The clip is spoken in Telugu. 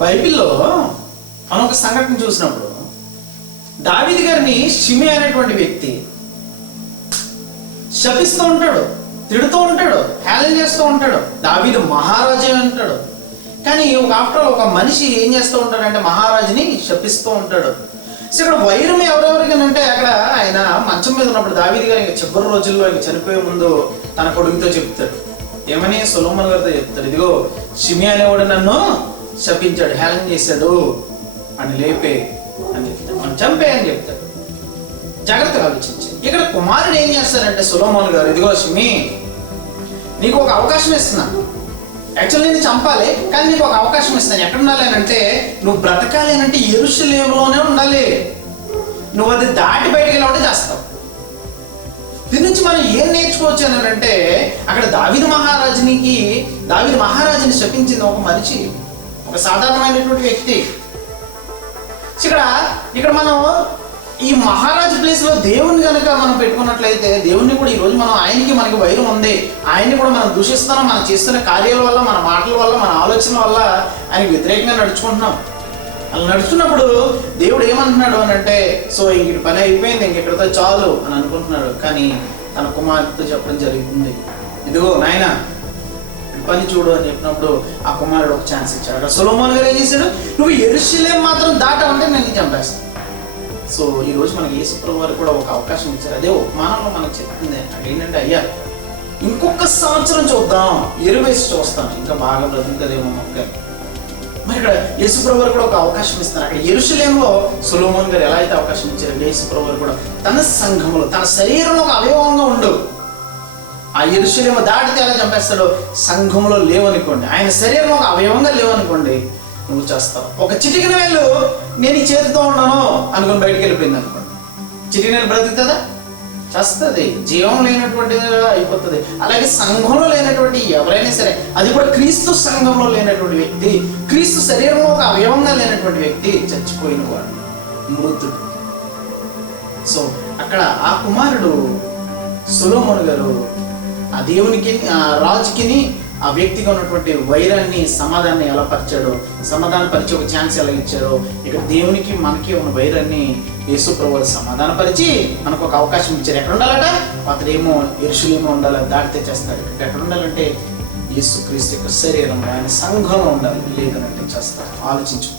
బైబిల్లో మనం ఒక సంఘటన చూసినప్పుడు దావీదు గారిని షిమి అనేటువంటి వ్యక్తి శపిస్తూ ఉంటాడు, తిడుతూ ఉంటాడు, హేళన చేస్తూ ఉంటాడు. దావీదు మహారాజే అంటాడు. కానీ ఒక మనిషి ఏం చేస్తూ ఉంటాడంటే మహారాజుని శపిస్తూ ఉంటాడు. సో ఇక్కడ వైరం ఎవరెవరికనంటే అక్కడ ఆయన మంచం మీద ఉన్నప్పుడు దావీదు గారు ఇంకా చివరి రోజుల్లో ఇంక చనిపోయే ముందు తన కొడుకుతో చెప్తాడు. ఏమని? సొలొమోను గారితో చెప్తాడు, ఇదిగో షిమి అనేవాడు నన్ను శపించాడు, హేళన చేశాడు, అని లేపే అని చెప్తాడు, అని చంపే అని చెప్తాడు. జాగ్రత్తగా ఆలోచించి ఇక్కడ కుమారుడు ఏం చేస్తాడంటే సొలొమోను గారు, ఇదిగో షిమి నీకు ఒక అవకాశం ఇస్తున్నాను. యాక్చువల్లీ నేను చంపాలి, కానీ నీకు ఒక అవకాశం ఇస్తాను. ఎక్కడ ఉండాలి అని అంటే నువ్వు బ్రతకాలి అని అంటే యెరూషలేములోనే ఉండాలి. నువ్వు అది దాటి బయటకు వెళ్ళి చేస్తావు. దీని నుంచి మనం ఏం నేర్చుకోవచ్చు అని అంటే అక్కడ దావీదు మహారాజుని శపించింది ఒక మనిషి, ఒక సాధారణమైనటువంటి వ్యక్తి. ఇక్కడ మనం ఈ మహారాజు ప్లేస్ లో దేవుని కనుక మనం పెట్టుకున్నట్లయితే దేవుణ్ణి కూడా ఈ రోజు మనం మనకి వైరం ఉంది, ఆయన్ని కూడా మనం దూషిస్తున్నాం. మనం చేస్తున్న కార్యాల వల్ల, మన మాటల వల్ల, మన ఆలోచన వల్ల ఆయనకి వ్యతిరేకంగా నడుచుకుంటున్నాం. అలా నడుచుకున్నప్పుడు దేవుడు ఏమంటున్నాడు అని అంటే సో ఇంక పని అయిపోయింది, ఇంకెక్కడితో చాలు అని అనుకుంటున్నాడు. కానీ తన కుమార్తెతో చెప్పడం జరుగుతుంది, ఇదిగో నాయన పని చూడు అని చెప్పినప్పుడు ఆ కుమారుడు ఒక ఛాన్స్ ఇచ్చాడు. సొలొమోను గారు ఏం చేశాడు? నువ్వు యెరూషలేము మాత్రం దాటావంటే నేను చంపేస్తాను. సో ఈ రోజు మనకి యేసు ప్రభువు వారు కూడా ఒక అవకాశం ఇచ్చారు. అదే ఉపమానంలో మనకు చెప్తుంది ఏంటంటే, అయ్యా ఇంకొక సంవత్సరం చూద్దాం, ఎరువేసి చూస్తాం, ఇంకా బాగా బ్రతుకుతుందేమో మొక్క. మరి ఇక్కడ యేసు ప్రభువు వారు కూడా ఒక అవకాశం ఇస్తారు. అక్కడ యెరూషలేములో సొలొమోను గారు ఎలా అయితే అవకాశం ఇచ్చారు, యేసు ప్రభువు వారు కూడా తన సంఘంలో, తన శరీరంలో ఒక అవయవంగా ఉండు. ఆ యెరూషలేము దాటితే ఎలా చంపేస్తాడో సంఘంలో లేవనుకోండి, ఆయన శరీరంలో ఒక అవయవంగా లేవనుకోండి, నువ్వు చేస్తావు. ఒక చిటికిన వేలు నేను ఈ చేతితో ఉన్నాను అనుకుని బయటికి వెళ్ళిపోయింది అనుకోండి, చిటికిన వేలు బ్రతుకుతుందా? చేస్తుంది, జీవం లేనటువంటిది అయిపోతుంది. అలాగే సంఘంలో లేనటువంటి ఎవరైనా సరే, అది కూడా క్రీస్తు సంఘంలో లేనటువంటి వ్యక్తి, క్రీస్తు శరీరంలో ఒక అవయవంగా లేనటువంటి వ్యక్తి చచ్చిపోయిన వాడు, మృతుడు. సో అక్కడ ఆ కుమారుడు సొలొమోను గారు ఆ దేవునికి, ఆ రాజుకిని, ఆ వ్యక్తిగా ఉన్నటువంటి వైరాన్ని, సమాధానాన్ని ఎలా పరిచాడో, సమాధానపరిచి ఒక ఛాన్స్ ఎలా ఇచ్చారో, ఇక్కడ దేవునికి మనకి ఉన్న వైరాన్ని యేసు ప్రభువు సమాధానపరిచి మనకు ఒక అవకాశం ఇచ్చారు. ఎక్కడ ఉండాలట? అతడేమో యెరూషలేములో ఉండాలి, దాటితే చేస్తాడు. ఎక్కడ ఉండాలంటే యేసు క్రీస్తు యొక్క శరీరంలో, ఆయన సంఘంలో ఉండాలి, లేదనంటే చేస్తాడు. ఆలోచించు.